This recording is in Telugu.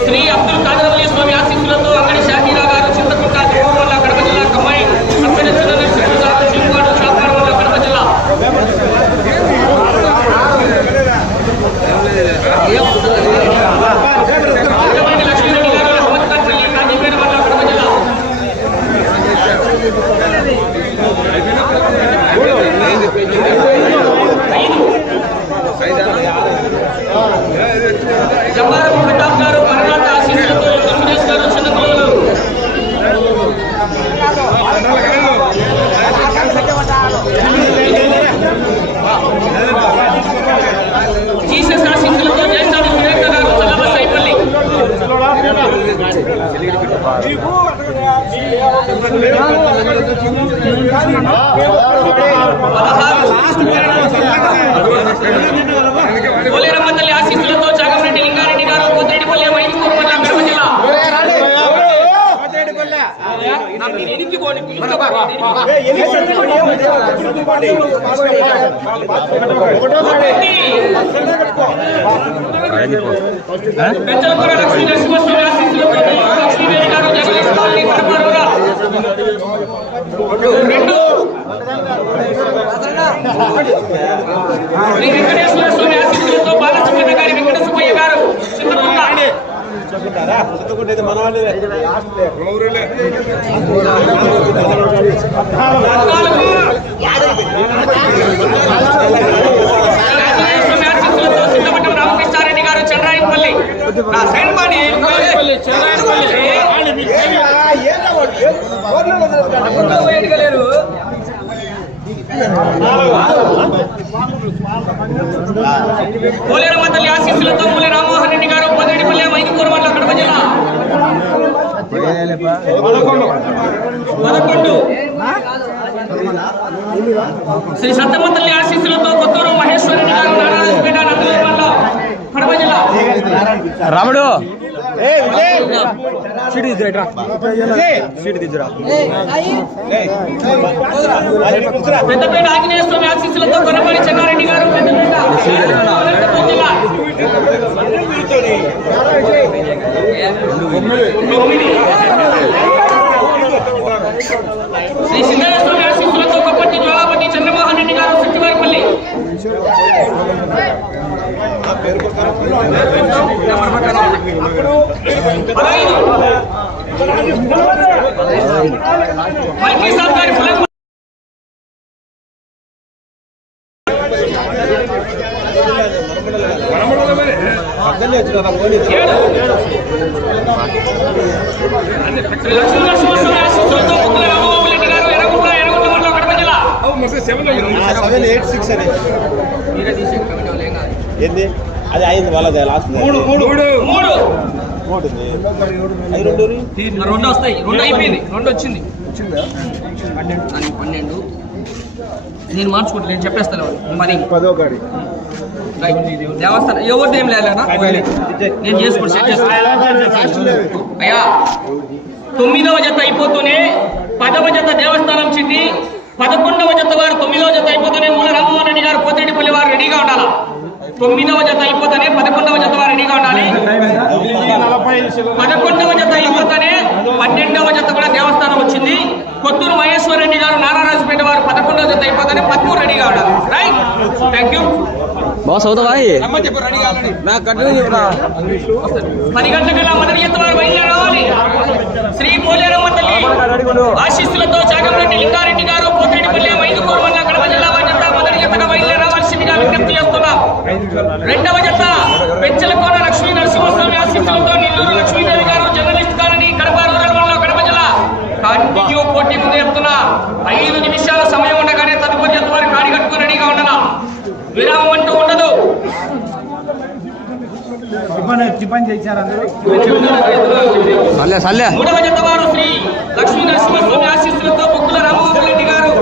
శ్రీ అబ్దుల్ కాదర్ అలీ స్వామి ఆశీస్సులతో అక్కడి షాకిరా పోలేరమ్మ తల్లి ఆశీస్సులతో చాగమరెడ్డి లింగారెడ్డి గారు కోతిరెడ్డిపల్లి మండలం కడప జిల్లా నా మీరు ఎనిమిదికోండి, పిలుచుకోకండి. పెంచలకూర లక్ష్మీ నరసింహస్వామి ఆశీస్సులతో రెండు. శ్రీ వెంకటేశ్వర స్వామి ఆశీస్సులతో బాలసుబ్రహ్మణ్య గారి వెంకట సుబ్బయ్య గారు చింతకుంట. పోలేరమ్మ తల్లి ఆశీస్సులతో మూలి రామ్మోహన్ రెడ్డి గారు పొదిరెడ్డిపల్లి మైదుకూరు మండలం కడప జిల్లా పదకొండు శ్రీ సత్తమంతల్లి ఆశీస్సులతో కొత్తూరు మహేశ్వరి గారు నారాయణపేట నందలూరు రాముడు. సీటు తీసుకురా సీటు తీసుకురా. పెద్దపేట ఆంజనేయ స్వామి ఆశీస్సులతో కొనపల్లి చెన్నారెడ్డి గారు. శ్రీ స్వామి ఆశీస్సులతో కొప్పటి చంద్రమోహన్ రెడ్డి గారు సత్యవారిపల్లి పదహైదు మల్కీ సాబ్ గారి ఫలం సెవెన్ ఎయిట్ సిక్స్ ఏంది? అది అయింది వాళ్ళది లాస్ట్ మూడు. మూడు మూడు. మూడు. అది రెండు రెండు. వస్తాయి. రెండు అయిపోయింది. రెండు వచ్చింది. దానికి పన్నెండు. నేను మార్చుకుంటా నేను చెప్పేస్తాను మరి. పదో గాడి రైట్. దేవస్థానం. ఎవరిది ఏం లేదన్నా నేను చేసుకుంటా సెట్ చేస్తాను అయ్యా తొమ్మిదవ జత అయిపోతూనే పదవ జత దేవస్థానం చిట్టి పదకొండవ జత వారు తొమ్మిదవ జత అయిపోతూనే మూల రామ్మోహన్ రెడ్డి గారు పోతిరెడ్డిపల్లి వారు రెడీగా ఉండాలి తొమ్మిదవ జత అయిపోతేనే పదకొండవ జత వారు రెడీగా ఉండాలి పదకొండవ జత అయిపోతేనే పన్నెండవ జత కూడా దేవస్థానం వచ్చింది కొత్తూరు మహేశ్వర రెడ్డి గారు నారారాజుపేట వారు జత అయిపోతేనే పదమూడు రెడీగా ఉండాలి రైట్ థ్యాంక్ యూ నాకు కంటిన్యూ చెప్పరా పది మొదటి ఎత్తు వారు బయలుదేరి రావాలి. శ్రీ పోలేరమ్మ తల్లి ఆశీస్సులతో చాగంరెడ్డి లింగారెడ్డి గారు పోతిరెడ్డిపల్లి మైదుకూరు మండల కడప జిల్లా వారి మొదటి ఎత్తుగా విజ్ఞప్తి చేస్తున్నాం. రెండవ జత పెంచలకోన లక్ష్మీ సల్లే సల్లే మూడవ జత వారు శ్రీ లక్ష్మీ నరసింహస్వామి ఆశీస్సులతో బొక్కుల రామమోహన్ రెడ్డి గారు